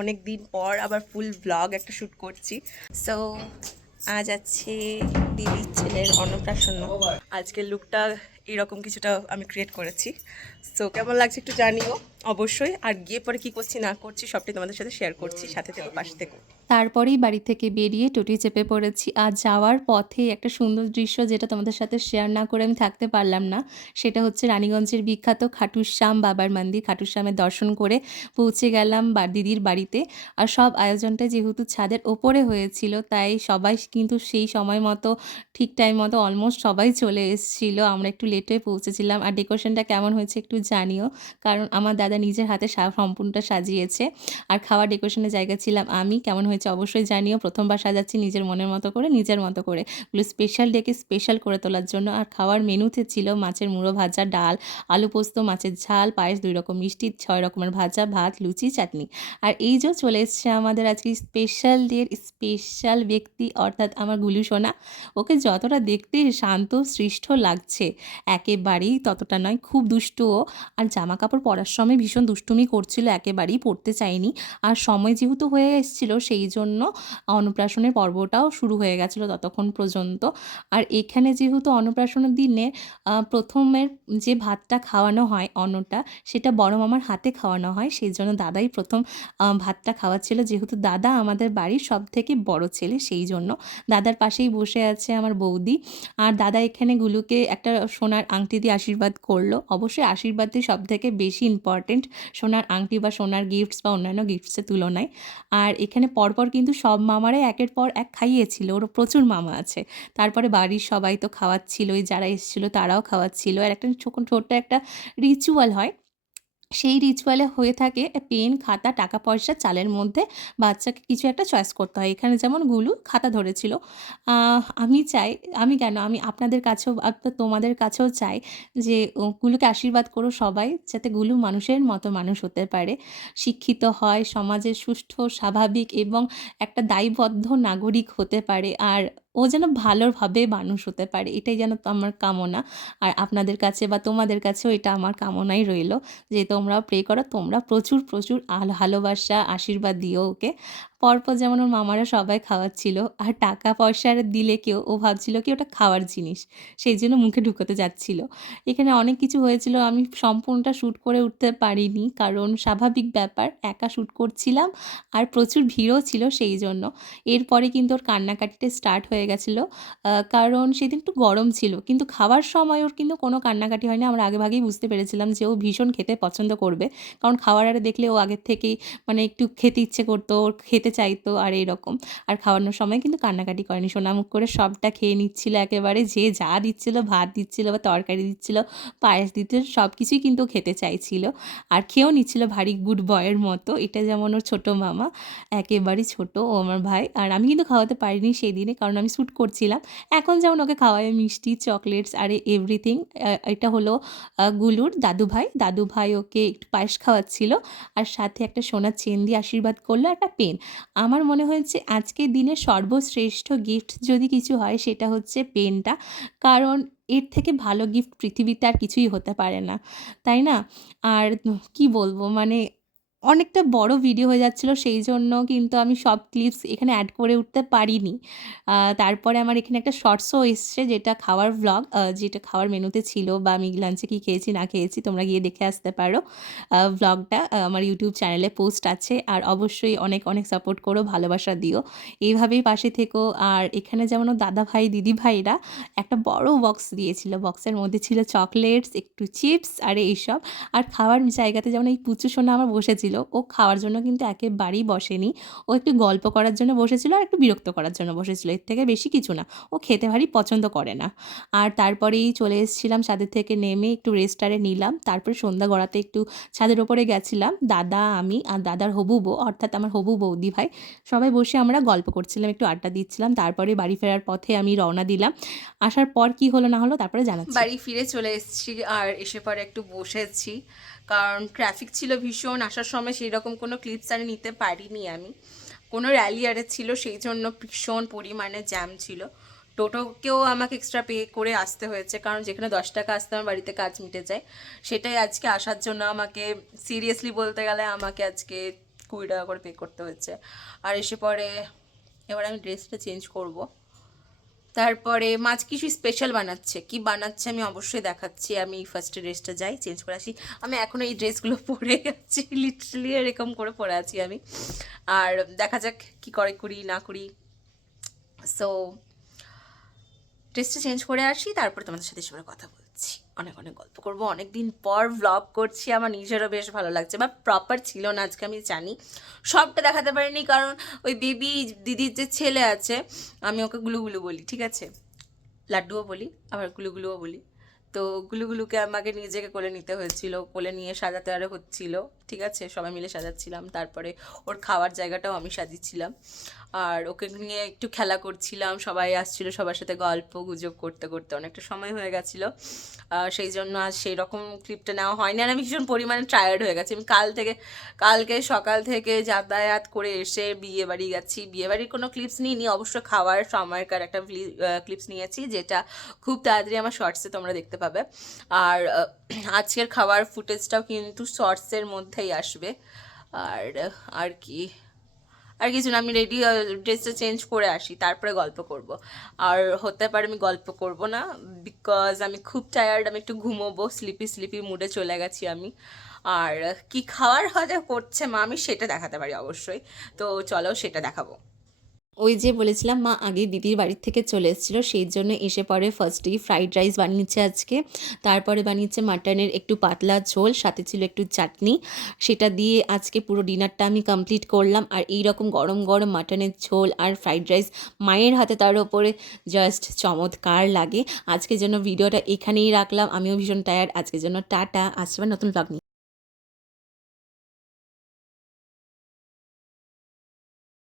অনেক দিন পর আবার ফুল ব্লগ একটা শ্যুট করছি। সো আজ আছে দিদির ছেলের অন্নপ্রাশন। আজকের লুকটা এরকম কিছুটা আমি ক্রিয়েট করেছি। সো কেমন লাগছে একটু জানিও অবশ্যই। আর গিয়ে পরে কী করছি না করছি সবটাই তোমাদের সাথে শেয়ার করছি, সাথে থেকে পাশে থেকে। তারপরেই বাড়ি থেকে বেরিয়ে টোটো চেপে পড়েছি। আর যাওয়ার পথে একটা সুন্দর দৃশ্য যেটা তোমাদের সাথে শেয়ার না করে আমি থাকতে পারলাম না। সেটা হচ্ছে রানীগঞ্জের বিখ্যাত খাটুশ্যাম বাবার মন্দির। খাটুশ্যামের দর্শন করে পৌঁছে গেলাম দিদির বাড়িতে। আর সব আয়োজনটা যেহেতু ছাদের ওপরে হয়েছিল, তাই সবাই কিন্তু সেই সময় মতো ঠিক টাইম মতো অলমোস্ট সবাই চলে এসেছিল। আমরা একটু লেট হয়ে পৌঁছেছিলাম। আর ডেকোরেশনটা কেমন হয়েছে একটু জানিও। কারণ আমার দাদা নিজের হাতে সম্পূর্ণটা সাজিয়েছে। আর খাওয়ার ডেকোরেশনের জায়গা ছিলাম আমি। কেমন হয়েছে অবশ্যই জানিও। প্রথমবার সাজাচ্ছি নিজের মনের মতো করে, নিজের মতো করে। এগুলো স্পেশাল ডেকে স্পেশাল করে তোলার জন্য। আর খাওয়ার মেনুতে ছিল মাছের মুড়ো ভাজা, ডাল, আলু পোস্ত, মাছের ঝাল, পায়েস, 2 রকম মিষ্টি, 6 রকমের ভাজা, ভাত, লুচি, চাটনি। আর এই যে চলে এসছে আমাদের আজকে স্পেশাল ডের স্পেশাল ব্যক্তি, অর্থাৎ আমার গুলু সোনা। ওকে যতটা দেখতে শান্ত সৃষ্ট লাগছে, একেবারেই ততটা নয়। খুব দুষ্টু ও। আর জামা কাপড় পরার সময় ভীষণ দুষ্টুমি করছিল, একেবারেই পরতে চায়নি। আর সময় যেহেতু হয়ে এসেছিল, সেই জন্য অন্নপ্রাশনের পর্বটাও শুরু হয়ে গেছিলো ততক্ষণ পর্যন্ত। আর এখানে যেহেতু অন্নপ্রাশনের দিনে প্রথমের যে ভাতটা খাওয়ানো হয়, অন্নটা, সেটা বড় মামার হাতে খাওয়ানো হয়। সেই জন্য দাদাই প্রথম ভাতটা খাওয়াচ্ছিল। যেহেতু দাদা আমাদের বাড়ির সবথেকে বড় ছেলে, সেই জন্য দাদার পাশেই বসে আছে আমার বৌদি। আর দাদা এখানে গুলুকে একটা সোনার আংটি দিয়ে আশীর্বাদ করলো। অবশ্যই আশীর্বাদই সবথেকে বেশি ইম্পর্টেন্ট, সোনার আংটি বা সোনার গিফটস বা অন্যান্য গিফটসের তুলনায়। আর এখানে পরপর কিন্তু সব মামারাই একের পর এক খাইয়েছিল, ওরও প্রচুর মামা আছে। তারপরে বাড়ির সবাই তো খাওয়াচ্ছিলই, যারা এসেছিল তারাও খাওয়াচ্ছিল। আর একটা ছোট্ট একটা রিচুয়াল হয়, সেই রিচুয়ালে হয়ে থাকে পেন, খাতা, টাকা পয়সা, চালের মধ্যে বাচ্চাকে কিছু একটা চয়েস করতে হয়। এখানে যেমন গুলু খাতা ধরেছিল। আমি চাই, আমি কেন, আমি আপনাদের কাছেও তোমাদের কাছেও চাই যে গুলুকে আশীর্বাদ করো সবাই, যাতে গুলু মানুষের মতো মানুষ হতে পারে, শিক্ষিত হয়, সমাজের সুষ্ঠু, স্বাভাবিক এবং একটা দায়বদ্ধ নাগরিক হতে পারে। আর ও যেন ভালোভাবে মানুষ হতে পারে, এটাই যেন তো আমার কামনা। আর আপনাদের কাছে বা তোমাদের কাছেও এটা আমার কামনাই রইল যে তোমরাও প্রে করো, তোমরা প্রচুর প্রচুর ভালোবাসা আশীর্বাদ দিও ওকে। পরপর যেমন ওর মামারা সবাই খাওয়াচ্ছিল। আর টাকা পয়সা দিলে কেউ, ও ভাবছিল কি ওটা খাওয়ার জিনিস, সেই জন্য মুখে ঢুকোতে যাচ্ছিল। এখানে অনেক কিছু হয়েছিল, আমি সম্পূর্ণটা শ্যুট করে উঠতে পারিনি, কারণ স্বাভাবিক ব্যাপার, একা শ্যুট করছিলাম আর প্রচুর ভিড়ও ছিল সেই জন্য। এরপরে কিন্তু ওর কান্নাকাটিটা স্টার্ট হয়ে গেছিলো, কারণ সেদিন একটু গরম ছিল। কিন্তু খাওয়ার সময় ওর কিন্তু কোনো কান্নাকাটি হয়নি। আমরা আগেভাগেই বুঝতে পেরেছিলাম যে ও ভীষণ খেতে পছন্দ করবে, কারণ খাওয়ার আরে দেখলে ও আগের থেকেই মানে একটু খেতে ইচ্ছে করতো, ওর খেতে চাইতো আর এইরকম। আর খাওয়ানোর সময় কিন্তু কান্নাকাটি করেনি, সোনামুখ করে সবটা খেয়ে নিচ্ছিল একেবারে। যে যা দিচ্ছিল, ভাত দিচ্ছিল বা তরকারি দিচ্ছিল, পায়েস দিচ্ছিল, সব কিছুই কিন্তু ও খেতে চাইছিল। আর খেয়েও নিচ্ছিল ভারী গুড বয়ের মতো। এটা যেমন ওর ছোটো মামা, একেবারেই ছোটো ও আমার ভাই। আর আমি কিন্তু খাওয়াতে পারিনি সেই দিনে, কারণ আমি শ্যুট করছিলাম। এখন যেমন ওকে খাওয়াই মিষ্টি, চকলেটস আর এভরিথিং। এটা হলো গুলুর দাদুভাই। দাদুভাই ওকে একটু পায়েস খাওয়াচ্ছিল, আর সাথে একটা সোনার চেন দিয়ে আশীর্বাদ করলো, একটা পেন। আমার মনে হয়েছে আজকের দিনে সর্বশ্রেষ্ঠ গিফট যদি কিছু হয়, সেটা হচ্ছে পেনটা। কারণ এর থেকে ভালো গিফট পৃথিবীতে আর কিছুই হতে পারে না, তাই না? আর কি বলবো, মানে অনেকটা বড় ভিডিও হয়ে যাচ্ছিল, সেই জন্য কিন্তু আমি সব ক্লিপস এখানে অ্যাড করে উঠতে পারিনি। তারপরে আমার এখানে একটা শর্টসও এসছে, যেটা খাওয়ার ভ্লগ, যেটা খাওয়ার মেনুতে ছিল, বা আমি লাঞ্চে কী খেয়েছি না খেয়েছি তোমরা গিয়ে দেখে আসতে পারো। ভ্লগটা আমার ইউটিউব চ্যানেলে পোস্ট আছে। আর অবশ্যই অনেক অনেক সাপোর্ট করো, ভালোবাসা দিও, এইভাবেই পাশে থেকো। আর এখানে যেমন ওর দাদাভাই দিদিভাইরা একটা বড় বক্স দিয়েছিল, বক্সের মধ্যে ছিল চকলেটস, একটু চিপস আর এইসব। আর খাওয়ার জায়গাতে যেমন এই পুচু সোনা আমার বসেছিল, ও খাওয়ার জন্য কিন্তু একেবারেই বসেনি। ও একটু গল্প করার জন্য বসেছিল আর একটু বিরক্ত করার জন্য বসেছিল, এর থেকে বেশি কিছু না। ও খেতে ভারী পছন্দ করে না। আর তারপরেই চলে এসেছিলাম ছাদের থেকে নেমে, একটু রেস্টারে নিলাম। তারপরে সন্ধ্যা গড়াতে একটু ছাদের ওপরে গেছিলাম, দাদা, আমি আর দাদার হবু বউ, অর্থাৎ আমার হবু বৌদি ভাই, সবাই বসে আমরা গল্প করছিলাম, একটু আড্ডা দিচ্ছিলাম। তারপরে বাড়ি ফেরার পথে আমি রওনা দিলাম। আসার পর কি হলো না হলো তারপরে জানাচ্ছি। বাড়ি ফিরে চলে এসেছি, আর এসে পরে একটু বসেছি, কারণ ট্রাফিক ছিল ভীষণ। আসার সময় সেই রকম কোনো ক্লিপস আর নিতে পারিনি আমি, কোনো র্যালি আরে ছিল, সেই জন্য ভীষণ পরিমাণে জ্যাম ছিল। টোটোকেও আমাকে এক্সট্রা পে করে আসতে হয়েছে, কারণ যেখানে 10 টাকা আসতে আমার বাড়িতে কাজ মিটে যায়, সেটাই আজকে আসার জন্য আমাকে, সিরিয়াসলি বলতে গেলে আমাকে আজকে 20 টাকা করে পে করতে হয়েছে। আর এসে পরে এবার আমি ড্রেসটা চেঞ্জ করব। তারপরে মাছ কিছু স্পেশাল বানাচ্ছে, কি বানাচ্ছে আমি অবশ্যই দেখাচ্ছি। আমি ফার্স্টে ড্রেসটা যাই চেঞ্জ করে আসি। আমি এখনও এই ড্রেসগুলো পরে আছি, লিটারালি এরকম করে পরে আছি আমি। আর দেখা যাক কি করি না করি। সো ড্রেসটা চেঞ্জ করে আসি, তারপরে তোমাদের সাথে সবার কথা বলছি, অনেক অনেক গল্প করবো। অনেক দিন পর ভ্লগ করছি, আমার নিজেরও বেশ ভালো লাগছে। বা প্রপার ছিল না আজকে, আমি জানি সবটা দেখাতে পারিনি, কারণ ওই বেবি দিদির যে ছেলে আছে, আমি ওকে গুলুগুলু বলি, ঠিক আছে, লাড্ডুও বলি আবার গুলুগুলুও বলি। তো গুলুগুলুকে আমাকে নিজেকে কোলে নিতে হয়েছিল, কোলে নিয়ে সাজাতে আরও হচ্ছিল, ঠিক আছে, সবাই মিলে সাজাচ্ছিলাম। তারপরে ওর খাওয়ার জায়গাটাও আমি সাজিয়েছিলাম, আর ওকে নিয়ে একটু খেলা করছিলাম, সবাই আসছিল, সবার সাথে গল্প গুজব করতে করতে অনেকটা সময় হয়ে গেছিলো। সেই জন্য আজ সেই রকম ক্লিপটা নেওয়া হয়নি। আর আমি ভীষণ পরিমাণে টায়ার্ড হয়ে গেছি। আমি কালকে সকাল থেকে যাতায়াত করে এসে বিয়ে বাড়ি গেছি। বিয়ে বাড়ির কোনো ক্লিপস নিইনি, অবশ্য খাওয়ার সময়কার একটা ক্লিপস নিয়েছি, যেটা খুব তাড়াতাড়ি আমার শর্টসে তোমরা দেখতে পাবে। আর আজকের খাওয়ার ফুটেজটাও কিন্তু শর্টসের মধ্যেই আসবে। আর কিছু না, আমি রেডি ড্রেসটা চেঞ্জ করে আসি, তারপরে গল্প করব। আর হতে পারে আমি গল্প করব না, বিকজ আমি খুব টায়ার্ড, আমি একটু ঘুমোবো, স্লিপি মুডে চলে গেছি আমি। আর কি খাওয়ার হয়তো করছে মা, আমি সেটা দেখাতে পারি অবশ্যই। তো চলো সেটা দেখাবো। ওই যে বলেছিলাম মা আগে দিদির বাড়ির থেকে চলে এসেছিলো, সেই জন্য এসে পরে ফার্স্টেই ফ্রাইড রাইস বানিয়েছে আজকে, তারপরে বানিয়েছে মাটনের একটু পাতলা ঝোল, সাথে ছিল একটু চাটনি। সেটা দিয়ে আজকে পুরো ডিনারটা আমি কমপ্লিট করলাম। আর এই রকম গরম গরম মাটনের ঝোল আর ফ্রাইড রাইস মায়ের হাতে তার ওপরে জাস্ট চমৎকার লাগে। আজকের জন্য ভিডিওটা এখানেই রাখলাম, আমিও ভীষণ টায়ার্ড। আজকের জন্য টাটা, আসছে নতুন ব্লগ নিয়ে।